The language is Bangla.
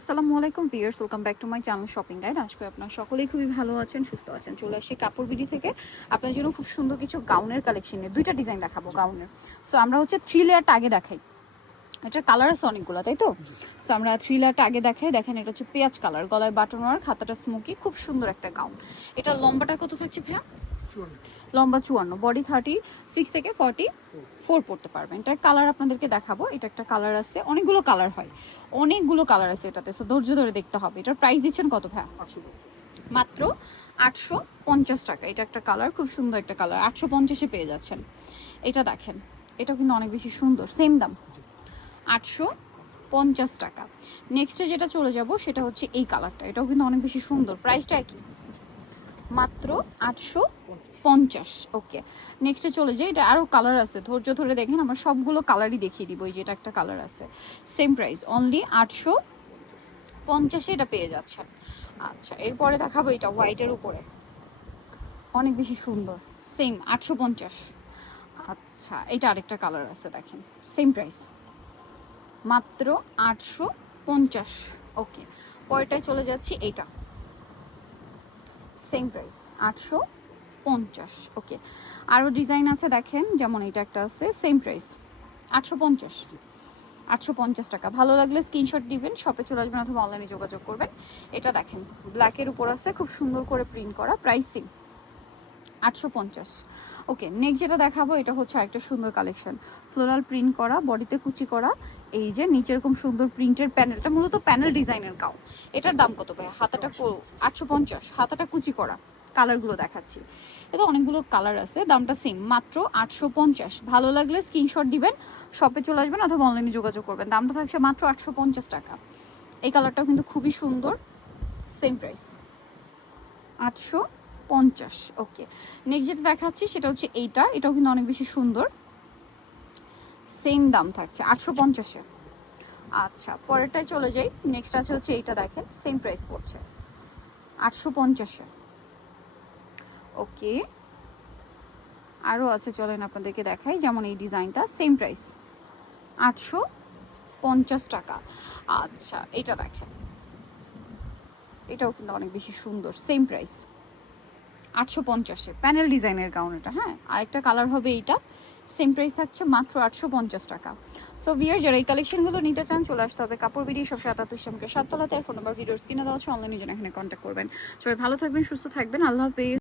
আসসালামু আলাইকুম viewers, welcome back to my channel shopping guide. আজকে আপনারা সকলেই খুবই ভালো আছেন, সুস্থ আছেন। চলে আসি কাপড় বিডি থেকে আপনার জন্য খুব সুন্দর কিছু গাউনের কালেকশন নিয়ে। দুইটা ডিজাইন দেখাবো গাউনের। সো আমরা হচ্ছে 3 লেয়ারটা আগে দেখাই। এটার কালার আছে অনেকগুলো, তাই তো? সো আমরা 3 লেয়ারটা আগে দেখাই। দেখেন, এটা হচ্ছে পেঁয়াজ কালার, গলায় বাটন ওয়ার, খাতাটা স্মোকি, খুব সুন্দর একটা গাউন। এটা লম্বাটা কত থাকছে ভাইয়া? লম্বা 54, বডি 36 থেকে 44 পড়তে পারবেন। এটার কালার আপনাদেরকে দেখাবো। এটা একটা কালার আছে, অনেকগুলো কালার হয়, অনেকগুলো কালার আছে এটাতে, সো ধৈর্য ধরে দেখতে হবে। এটার প্রাইস দিচ্ছেন কত ভাইয়া? মাত্র 850 টাকা। এটা একটা কালার, খুব সুন্দর একটা কালার, 850-এ পেয়ে যাচ্ছেন। এটা দেখেন, এটা কিন্তু অনেক বেশি সুন্দর, সেম দাম 850 টাকা। নেক্সটে যেটা চলে যাব সেটা হচ্ছে এই কালারটা, এটাও কিন্তু অনেক বেশি সুন্দর, প্রাইসটা একই, মাত্র 850। ওকে, নেক্সটে চলে যাই। এটা আরও কালার আছে, ধৈর্য ধরে দেখেন, আমরা সবগুলো কালারই দেখিয়ে দিব। এই যে এটা একটা কালার আছে, সেম প্রাইস, অনলি 850-এ এটা পেয়ে যাচ্ছেন। আচ্ছা, এরপরে দেখাবো এটা হোয়াইটের উপরে, অনেক বেশি সুন্দর, সেম 850। আচ্ছা, এটা আরেকটা কালার আছে, দেখেন, সেম প্রাইস, মাত্র 850। ওকে, পরেরটায় চলে যাচ্ছি। এইটা সেম প্রাইস, 850। ওকে, আরও ডিজাইন আছে দেখেন, যেমন এটা একটা আছে, সেম প্রাইস 850। 850 টাকা। ভালো লাগলে স্ক্রিনশট দিবেন, শপে চলে আসবেন অথবা অনলাইনে যোগাযোগ করবেন। এটা দেখেন, ব্ল্যাকের উপর আছে, খুব সুন্দর করে প্রিন্ট করা, প্রাইসিং 850। ওকে, নেক্সট যেটা দেখাবো এটা হচ্ছে একটা সুন্দর কালেকশন, ফ্লোরাল প্রিন্ট করা, বডিতে কুচি করা। এই যে নিচে এরকম সুন্দর প্রিন্টের প্যানেলটা, মূলত প্যানেল ডিজাইনের গাউন। এটার দাম কত ভাই? হাতাটা 850, হাতাটা কুচি করা। কালারগুলো দেখাচ্ছি, এটা অনেকগুলো কালার আছে, দামটা সেম, মাত্র 850। ভালো লাগলে স্ক্রিনশট দিবেন, শপে চলে আসবেন অথবা অনলাইনে যোগাযোগ করবেন। দামটা থাকছে মাত্র 850 টাকা। এই কালারটাও কিন্তু খুবই সুন্দর, সেম প্রাইস, 850। ওকে, নেক্সট যেটা দেখাচ্ছি সেটা হচ্ছে এইটা, এটাও কিন্তু অনেক বেশি সুন্দর, সেম দাম থাকছে 850-এ। আচ্ছা, পরেরটায় চলে যাই। নেক্সট আছে হচ্ছে এইটা, দেখেন, সেম প্রাইস পড়ছে 850-এ। ওকে, আরও আছে, চলেন আপনাদেরকে দেখাই। যেমন এই ডিজাইনটা, সেম প্রাইস 850 টাকা। আচ্ছা, এটা দেখেন, এটাও কিন্তু অনেক বেশি সুন্দর, সেম প্রাইস 850-এ, প্যানেল ডিজাইনের গাউন এটা। হ্যাঁ, আরেকটা কালার হবে এইটা, সেম প্রাইস থাকছে মাত্র 850 টাকা। সো ভিয়ার, যারা এই কালেকশনগুলো নিতে চান চলে আসতে হবে কাপড় বিডি, 777 শ্যামকে 7 তলাতে। আর ফোন নাম্বার ভিডিওর স্ক্রিনে দেওয়া আছে, অনলাইনে জন্য এখানে কন্ট্যাক্ট করবেন। সবাই ভালো থাকবেন, সুস্থ থাকবেন, আল্লাহ হাফেজ।